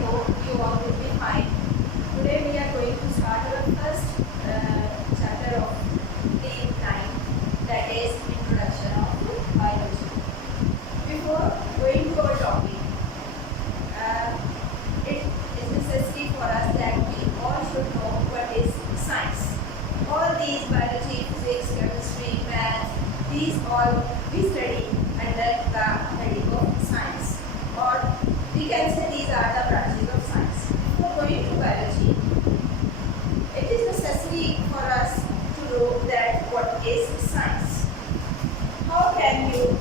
hope you all will be fine. Today we are going to start our first chapter of day 9, that is Introduction of Biology. Before going to our topic, it is necessary for us that we all should know what is science. All these biology, physics, chemistry, math, these all we study under the heading of science, or we can say these are the branches of science. Before going to biology, it is necessary for us to know that what is science. How can you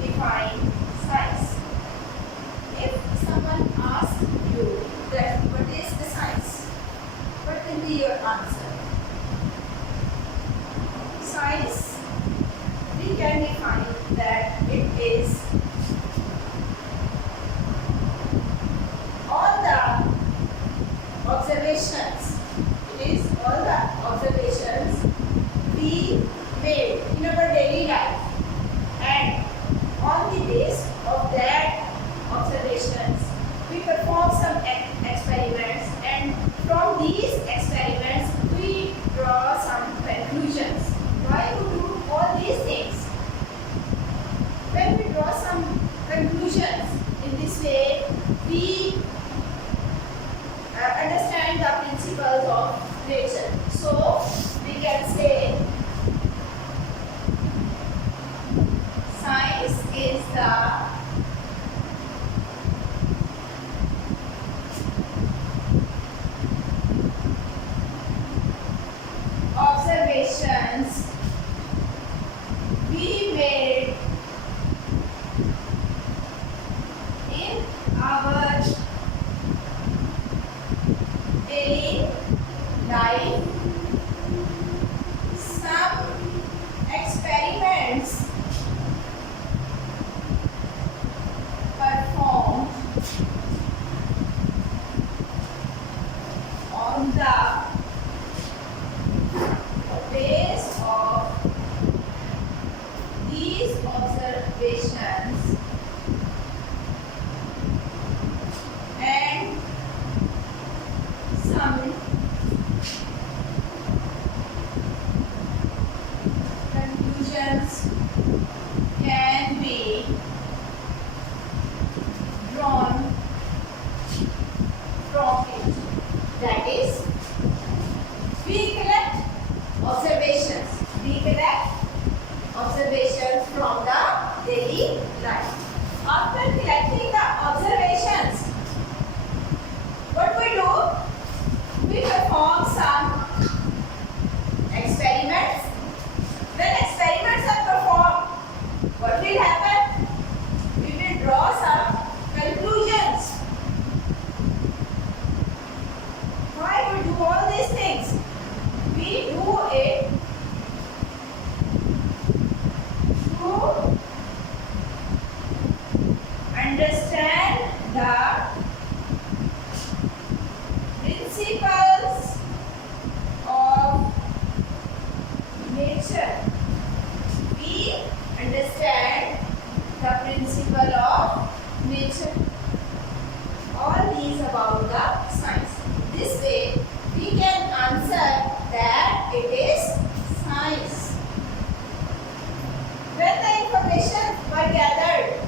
define science? If someone asks you that what is the science, what will be your answer? Science, we can define that it is all the observations. It is all the observations we made in our daily life, and on the basis of that observations we perform some experiments, and from these experiments we draw some conclusions. Why we do all these things? When we draw some conclusions in this way, we understand the principles of nature. So we can say science is the observations we made in our daily life, some experiments performed on the base of these observations, and some conclusions can be drawn from it. That is, we collect observations. We collect observations from the daily life. After collecting the observations, what we do? We perform some experiments. When experiments are performed, what will happen? We will draw some conclusions. Why we do all these things? We do it to understand the principles of nature. We understand the principle of nature. All these about the science. This way we can answer that it is science. When the information were gathered,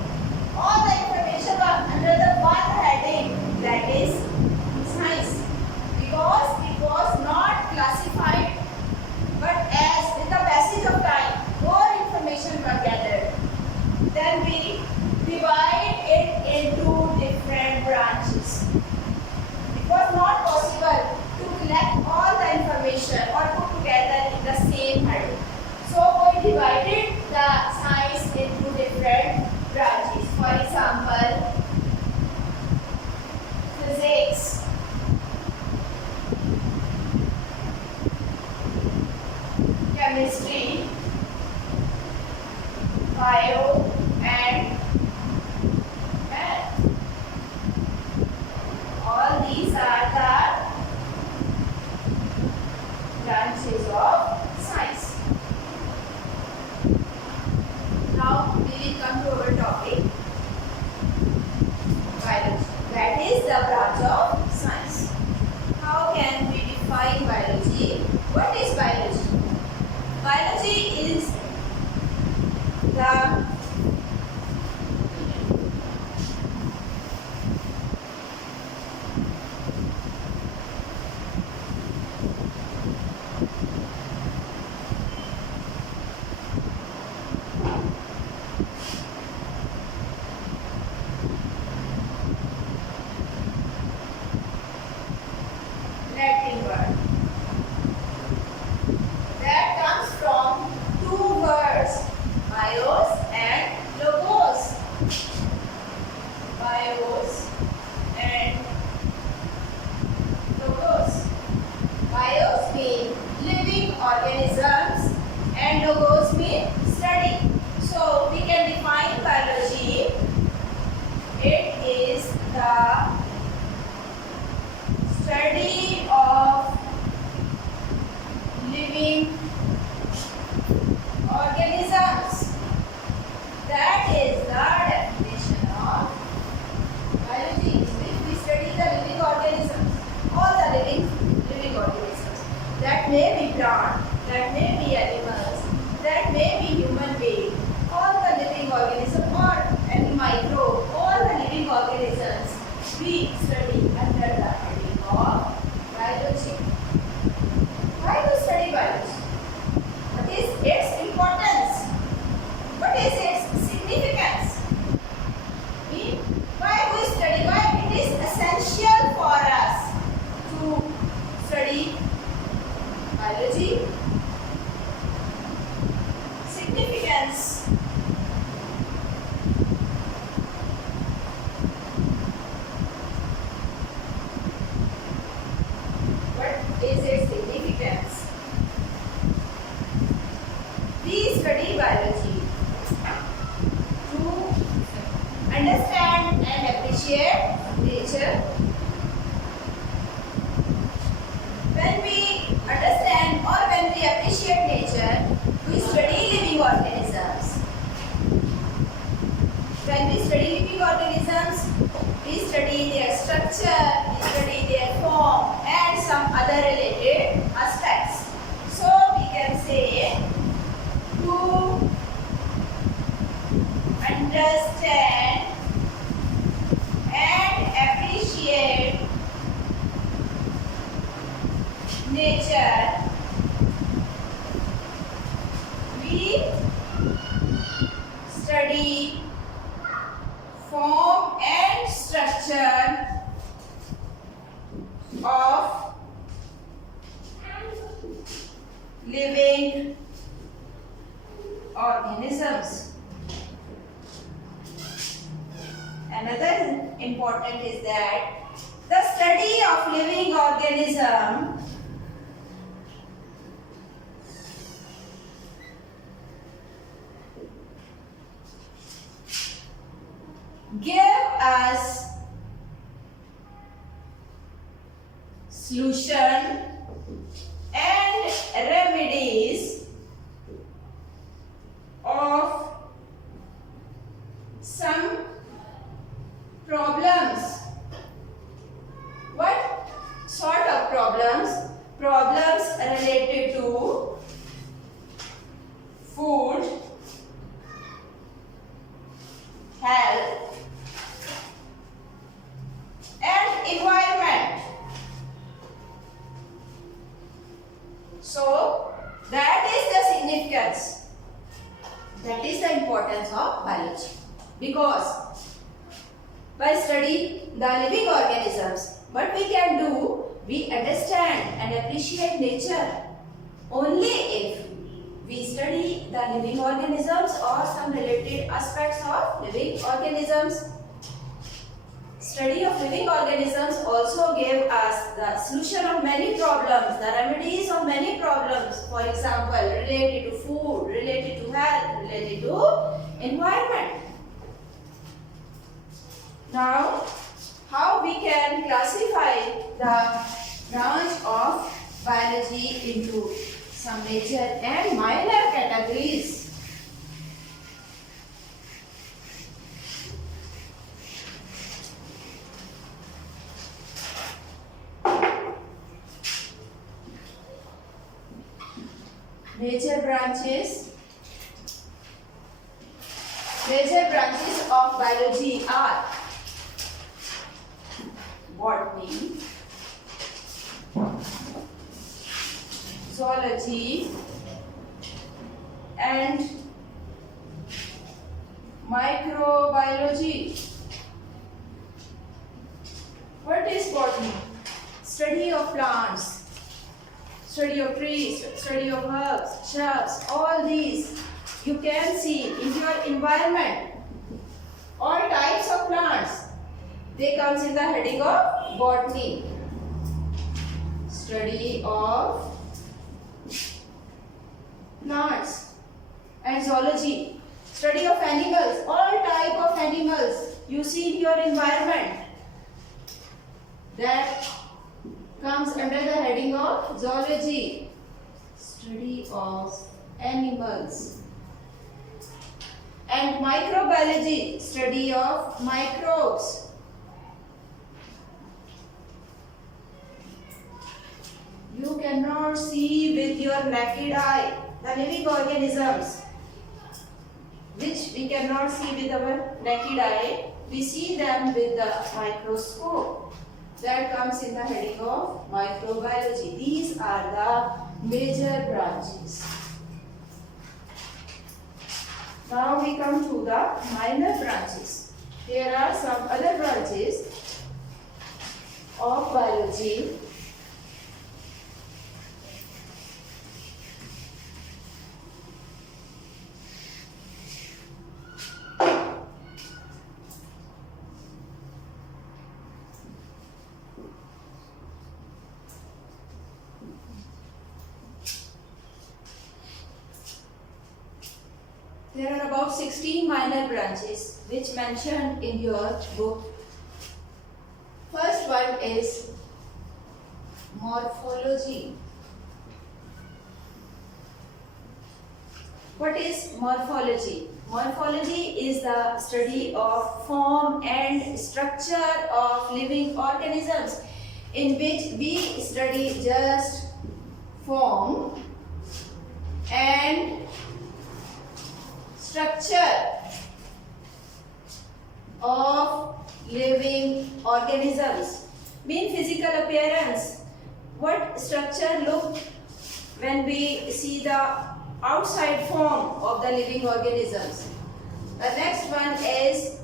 all the information were under the one heading, that is science, because it was not classified, but as with the passage of time more information were gathered, then we divide it into different branches. It was not possible to collect all the information or put together in the same heading. So we divided the science into different organisms we study under the heading of biology. Why do study biology? What is its importance? What is its significance? Why we study? Why it is essential for us to study biology? Significance. What is its significance? We study biology to understand and appreciate nature. When we understand or when we appreciate nature, we study living organisms. When we study living organisms, we study their structure, we study their form and some other related aspects. So we can say to understand and appreciate nature, we study form and structure of living organisms. Another important is that the study of living organism give us solution and remedies of some problems. What sort of problems? Problems related to food, health and environment. So that is the significance, that is the importance of biology, because by studying the living organisms, what we can do, we understand and appreciate nature only if we study the living organisms or some related aspects of living organisms. Study of living organisms also gave us the solution of many problems, the remedies of many problems. For example, related to food, related to health, related to environment. Now, how we can classify the branch of biology into some major and minor categories. Major branches of biology are botany, zoology and microbiology. What is botany? Study of plants, study of trees, study of herbs, shrubs, all these you can see in your environment. All types of plants, they comes in the heading of botany. Study of plants. And zoology, study of animals, all type of animals you see in your environment. That comes under the heading of zoology, study of animals. And microbiology, study of microbes. You cannot see with your naked eye the living organisms which we cannot see with our naked eye. we see them with the microscope. That comes in the heading of microbiology. These are the major branches. Now we come to the minor branches. There are some other branches of biology. There are about 16 minor branches which mentioned in your book. First one is morphology. What is morphology? Morphology is the study of form and structure of living organisms, in which we study just form and structure of living organisms. Mean physical appearance. What structure look when we see the outside form of the living organisms. The next one is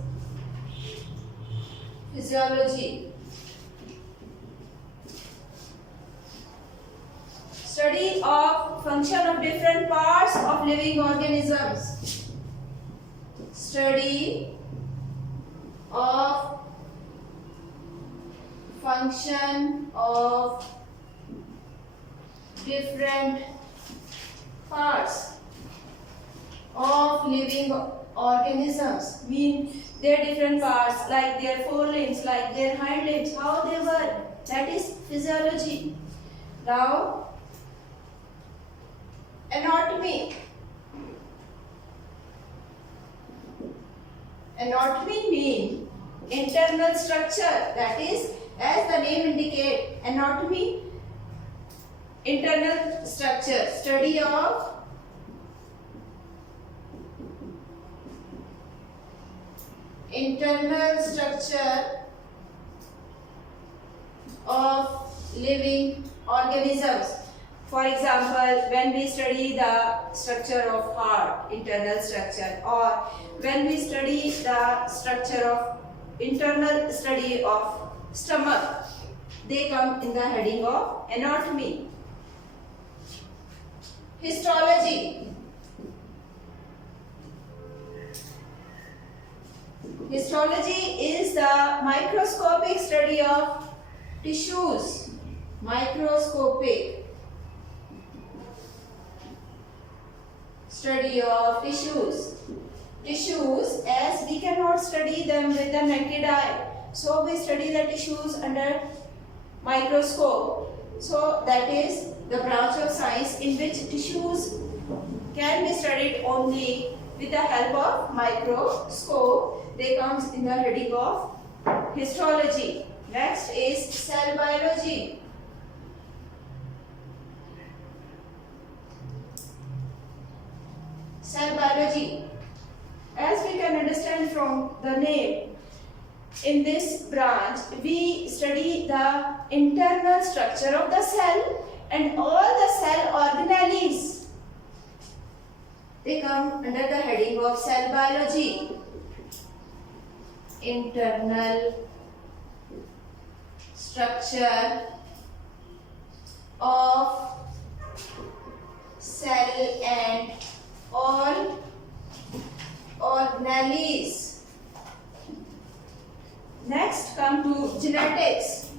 physiology. Study of function of different parts of living organisms. Study of function of different parts of living organisms. Mean their different parts, like their forelimbs, like their hind limbs, how they work. That is physiology. Now, anatomy. Anatomy means internal structure. That is, as the name indicates, anatomy, internal structure. Study of internal structure of living organisms. For example, when we study the structure of heart, internal structure, or when we study the structure of internal study of stomach, they come in the heading of anatomy. Histology. Histology is the microscopic study of tissues. Microscopic study of tissues. Tissues, as we cannot study them with the naked eye, so we study the tissues under microscope. So that is the branch of science in which tissues can be studied only with the help of microscope. They comes in the heading of histology. Next is cell biology. Cell biology. As we can understand from the name, in this branch we study the internal structure of the cell and all the cell organelles. They come under the heading of cell biology. Internal structure of cell and all organelles. Next, come to genetics.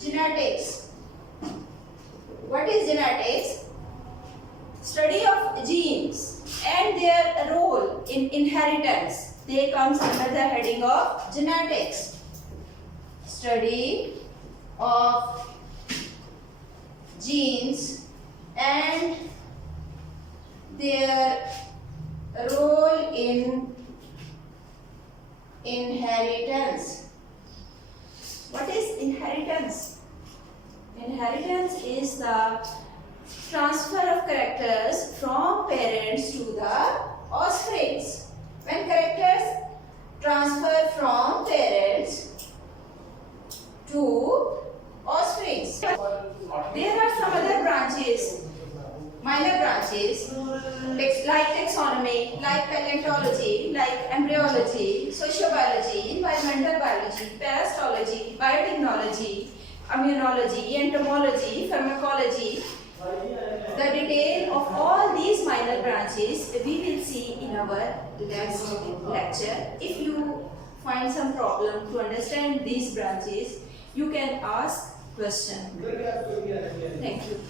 Genetics. What is genetics? Study of genes and their role in inheritance. They comes under the heading of genetics. Study of genes and their role in inheritance. What is inheritance? Inheritance is the transfer of characters from parents to the offsprings. When characters transfer from parents to offsprings. There are some other branches, minor branches, like taxonomy, like paleontology, like embryology, sociobiology, environmental biology, parasitology, biotechnology, immunology, entomology, pharmacology. The detail of all these minor branches we will see in our next lecture. If you find some problem to understand these branches, you can ask question. Thank you.